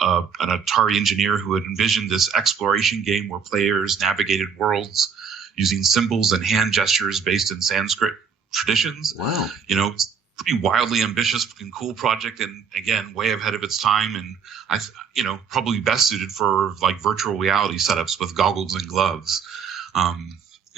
Atari engineer who had envisioned this exploration game where players navigated worlds using symbols and hand gestures based in Sanskrit traditions. Wow. You know, it's a pretty wildly ambitious and cool project, and again, way ahead of its time, and probably best suited for like virtual reality setups with goggles and gloves.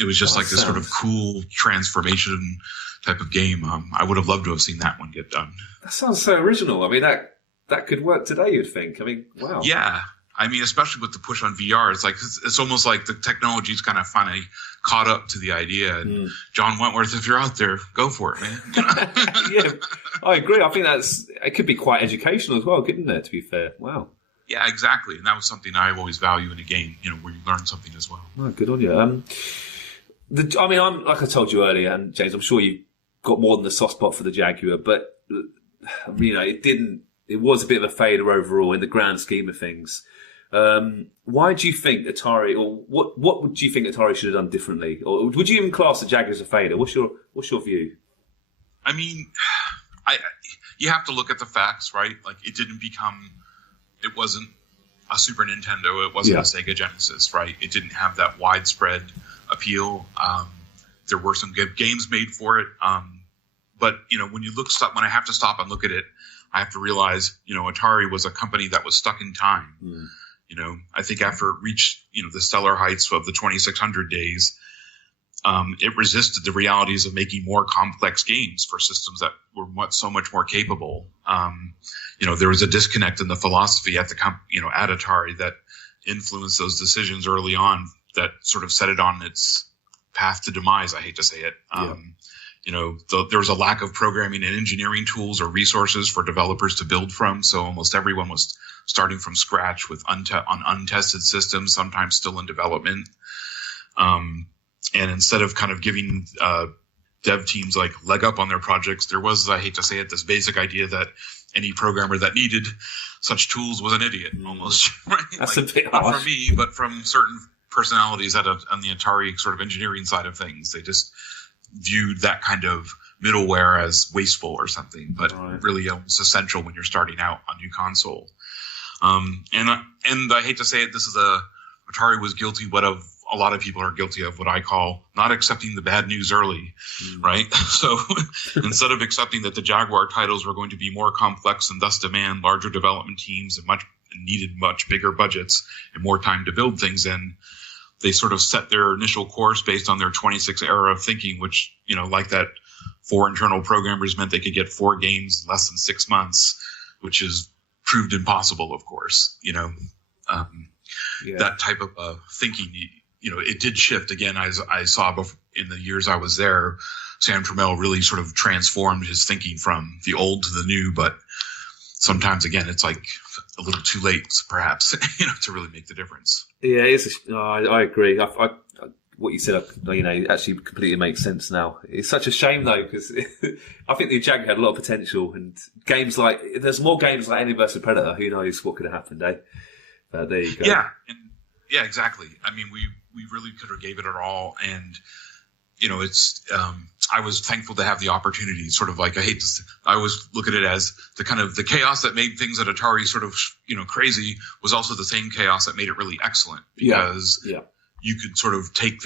It was just this sort of cool transformation type of game. I would have loved to have seen that one get done. That sounds so original. I mean, that could work today, you'd think. I mean, wow. Yeah. I mean, especially with the push on VR, it's almost like the technology's kind of finally caught up to the idea. And John Wentworth, if you're out there, go for it, man. Yeah, I agree. I think it could be quite educational as well, couldn't it, to be fair? Wow. Yeah, exactly. And that was something I always value in a game, where you learn something as well. Oh, good on you. I'm like I told you earlier, and James, I'm sure you got more than the soft spot for the Jaguar, but it was a bit of a failure overall in the grand scheme of things. Why do you think Atari, or what would you think Atari should have done differently, or would you even class the Jaguar as a failure? What's your view? I mean, you have to look at the facts, right? Like it wasn't a Super Nintendo, it wasn't a Sega Genesis, right? It didn't have that widespread appeal. There were some good games made for it, but when I have to stop and look at it, I have to realize, Atari was a company that was stuck in time. I think after it reached, the stellar heights of the 2600 days, it resisted the realities of making more complex games for systems that were so much more capable. There was a disconnect in the philosophy at at Atari that influenced those decisions early on that sort of set it on its path to demise. I hate to say it. There was a lack of programming and engineering tools or resources for developers to build from. So almost everyone was starting from scratch with on untested systems, sometimes still in development. And instead of kind of giving dev teams leg up on their projects, there was, I hate to say it, this basic idea that any programmer that needed such tools was an idiot, almost. Right? That's a bit not harsh. from me, but from certain personalities on the Atari sort of engineering side of things. They just viewed that kind of middleware as wasteful or something, but really almost essential when you're starting out on new console. And I hate to say it, Atari was guilty of a lot of people are guilty of what I call not accepting the bad news early, right? So instead of accepting that the Jaguar titles were going to be more complex and thus demand larger development teams and needed much bigger budgets and more time to build things in, they sort of set their initial course based on their 26 era of thinking, which, like that 4 internal programmers meant they could get 4 games in less than 6 months, which is proved impossible, of course. That type of thinking, it did shift again. As I saw in the years I was there, Sam Trammell really sort of transformed his thinking from the old to the new, but sometimes again, it's like a little too late, perhaps, to really make the difference. Yeah, I agree. What you said, actually completely makes sense now. It's such a shame though, because I think the Jaguar had a lot of potential, and there's more games like Alien vs Predator. Who knows what could have happened, eh? But there you go. Yeah, exactly. I mean, we really could have gave it our all, and it's. I was thankful to have the opportunity. Sort of like I always look at it as the chaos that made things at Atari sort of crazy was also the same chaos that made it really excellent, because you could sort of take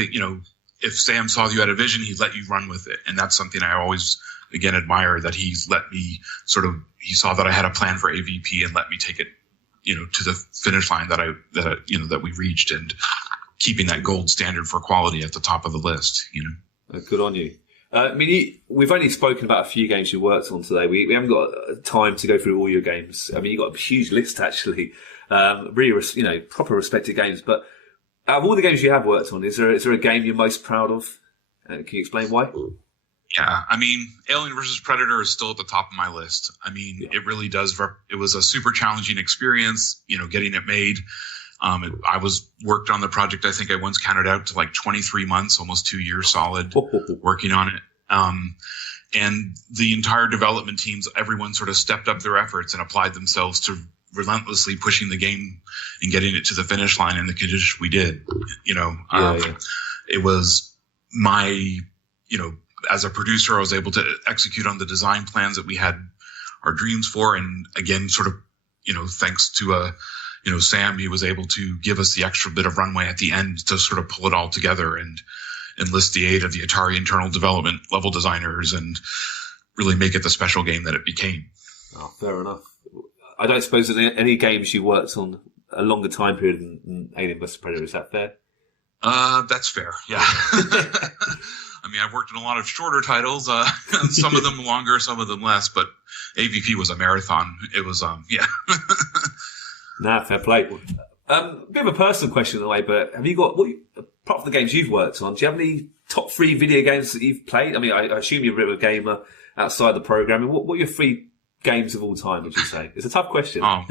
if Sam saw you had a vision, he'd let you run with it, and that's something I always again admire, that he's let me he saw that I had a plan for AVP and let me take it to the finish line that we reached, and keeping that gold standard for quality at the top of the list. Good on you. We've only spoken about a few games you worked on today. We haven't got time to go through all your games. I mean, you've got a huge list, actually. Really, proper respected games. But out of all the games you have worked on, is there a game you're most proud of? Can you explain why? Yeah, I mean, Alien vs. Predator is still at the top of my list. I mean, It really does. It was a super challenging experience, getting it made. I worked on the project. I think I once counted out to like 23 months, almost 2 years solid working on it. And the entire development teams, everyone sort of stepped up their efforts and applied themselves to relentlessly pushing the game and getting it to the finish line in the condition we did. It was my, as a producer, I was able to execute on the design plans that we had our dreams for. And again, sort of, thanks to, Sam, he was able to give us the extra bit of runway at the end to sort of pull it all together and enlist the aid of the Atari internal development level designers and really make it the special game that it became. Oh, fair enough. I don't suppose that any games you worked on a longer time period than Alien vs. Predator, is that fair? That's fair, yeah. I mean, I've worked on a lot of shorter titles, some of them longer, some of them less, but AVP was a marathon. It was, Nah, fair play. A bit of a personal question in a way, but have you got, apart from the games you've worked on, do you have any top 3 video games that you've played? I mean, I assume you're a bit of a gamer outside the programming. What are your 3 games of all time, would you say? It's a tough question. Oh,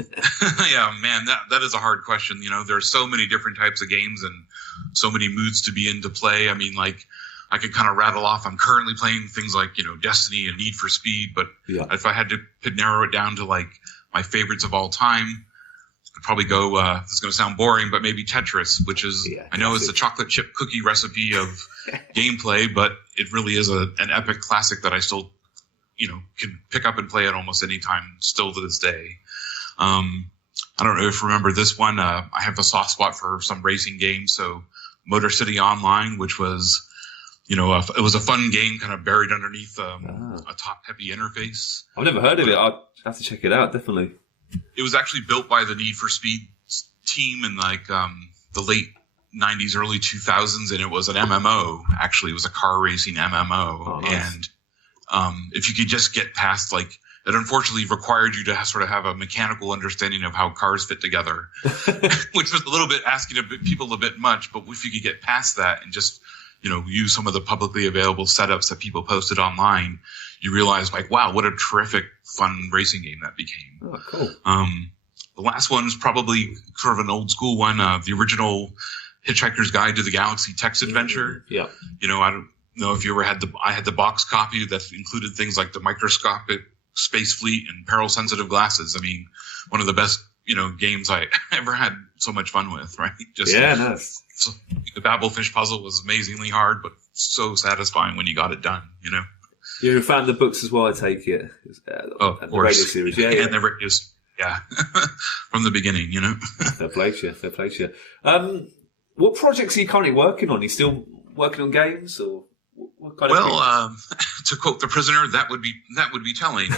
yeah, man, that is a hard question. There's so many different types of games and so many moods to be in to play. I mean, like, I could kind of rattle off. I'm currently playing things like, Destiny and Need for Speed, but if I had to narrow it down to like my favorites of all time, I'd probably go, this is going to sound boring, but maybe Tetris, which is, I know it's a chocolate chip cookie recipe of gameplay, but it really is an epic classic that I still, can pick up and play at almost any time still to this day. I don't know if you remember this one. I have a soft spot for some racing games. So Motor City Online, which was, it was a fun game kind of buried underneath a top-heavy interface. I've never heard of it. I'll have to check it out, definitely. It was actually built by the Need for Speed team in like the late 90s, early 2000s, and it was an MMO. Actually, it was a car racing MMO. Oh, nice. And if you could just get past, like, it unfortunately required you to sort of have a mechanical understanding of how cars fit together, which was a little bit asking people a bit much. But if you could get past that and just use some of the publicly available setups that people posted online, you realize, like, wow, what a terrific, fun racing game that became. Oh, cool. The last one is probably sort of an old school one, the original Hitchhiker's Guide to the Galaxy text adventure. Yeah. I don't know if you ever I had the box copy that included things like the microscopic space fleet and peril-sensitive glasses. I mean, one of the best, games I ever had so much fun with, right? Nice. So the Babelfish puzzle was amazingly hard, but so satisfying when you got it done, You're a fan of the books as well, I take it. Of course. The radio series, yeah. And the radio, from the beginning, Fair play to you. What projects are you currently working on? Are you still working on games, or what kind of to quote The Prisoner, that would be telling.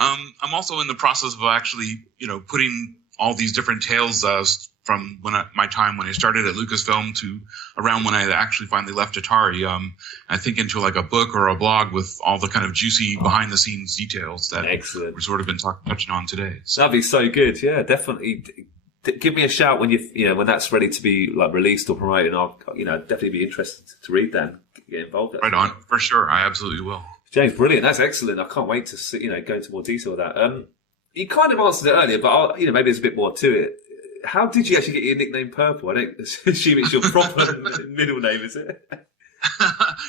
I'm also in the process of actually, putting all these different tales from my time when I started at Lucasfilm to around when I actually finally left Atari. I think into like a book or a blog with all the kind of juicy behind the scenes details that Excellent. we've sort of been touching on today. So. That'd be so good. Yeah, definitely. Give me a shout when when that's ready to be like released or promoted. I'll definitely be interested to read that and get involved. Right on, for sure. I absolutely will. James, brilliant. That's excellent. I can't wait to see, go into more detail with that. You kind of answered it earlier, but maybe there's a bit more to it. How did you actually get your nickname Purple? I don't assume it's your proper middle name, is it?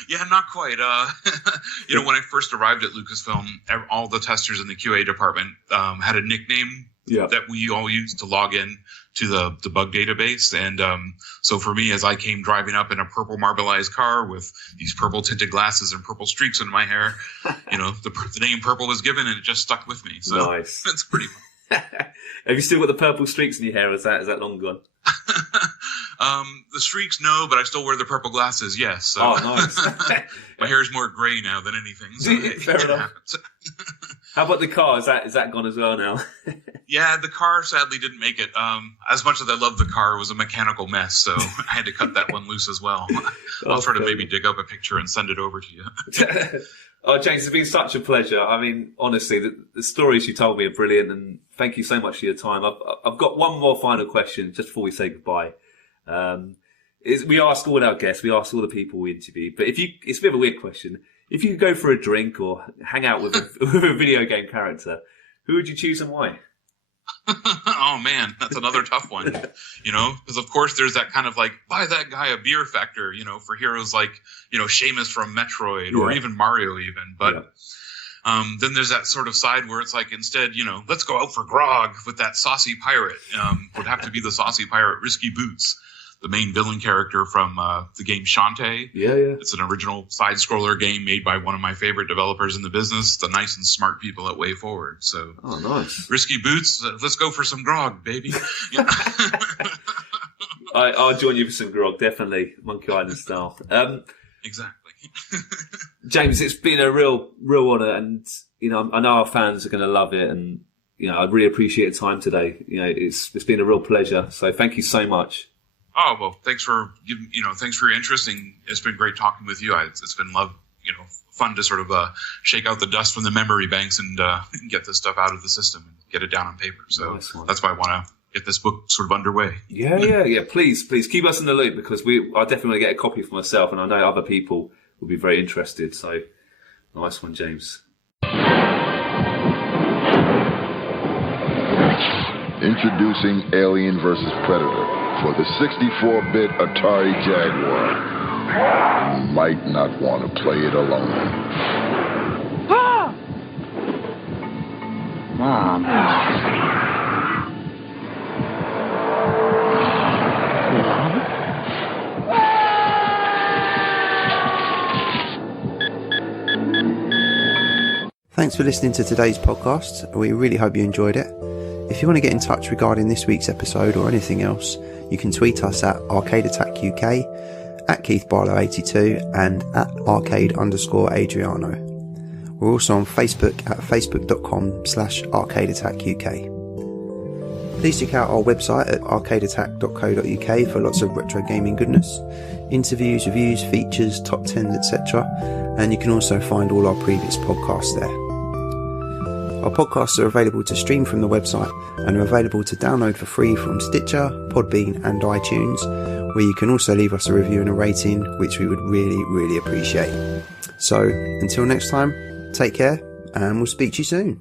Yeah, not quite. When I first arrived at Lucasfilm, all the testers in the QA department had a nickname that we all used to log in to the bug database. And so for me, as I came driving up in a purple marbleized car with these purple tinted glasses and purple streaks in my hair, the name Purple was given and it just stuck with me. So nice. That's pretty fun. Have you still got the purple streaks in your hair? Is that long gone? The streaks, no, but I still wear the purple glasses, yes. So. Oh, nice. My hair is more gray now than anything. So Fair enough. How about the car? Is that gone as well now? Yeah, the car sadly didn't make it. As much as I love the car, it was a mechanical mess, so I had to cut that one loose as well. I'll try to maybe dig up a picture and send it over to you. Oh, James, it's been such a pleasure. I mean, honestly, the stories you told me are brilliant, and thank you so much for your time. I've got one more final question just before we say goodbye. We ask all our guests, we ask all the people we interview, but it's a bit of a weird question. If you could go for a drink or hang out with a video game character, who would you choose and why? Oh man, that's another tough one. Because of course there's that kind of like buy that guy a beer factor, for heroes like, Seamus from Metroid or even Mario even. But then there's that sort of side where it's like instead, let's go out for grog with that saucy pirate. Would have to be the saucy pirate Risky Boots, the main villain character from the game Shantae. Yeah. It's an original side-scroller game made by one of my favorite developers in the business, the nice and smart people at Way Forward. So, nice. Risky Boots, let's go for some grog, baby. I'll join you for some grog, definitely. Monkey Island style. Exactly. James, it's been a real honour, and I know our fans are going to love it, and I really appreciate your time today. It's been a real pleasure. So thank you so much. Oh, well, thanks for your interest, and it's been great talking with you. It's been fun to sort of shake out the dust from the memory banks and get this stuff out of the system and get it down on paper. So that's why I want to get this book sort of underway. Yeah. Please keep us in the loop, because I definitely want to get a copy for myself, and I know other people will be very interested. So nice one, James. Introducing Alien vs. Predator for the 64-bit Atari Jaguar. You might not want to play it alone. Ah! Mom. Thanks for listening to today's podcast. We really hope you enjoyed it. If you want to get in touch regarding this week's episode or anything else, you can tweet us at Arcade Attack UK, at Keith Barlow 82, and at Arcade_Adriano. We're also on Facebook at facebook.com/Arcade Attack UK. Please check out our website at arcadeattack.co.uk for lots of retro gaming goodness, interviews, reviews, features, top 10s, etc. And you can also find all our previous podcasts there. Our podcasts are available to stream from the website and are available to download for free from Stitcher, Podbean and iTunes, where you can also leave us a review and a rating, which we would really, really appreciate. So until next time, take care and we'll speak to you soon.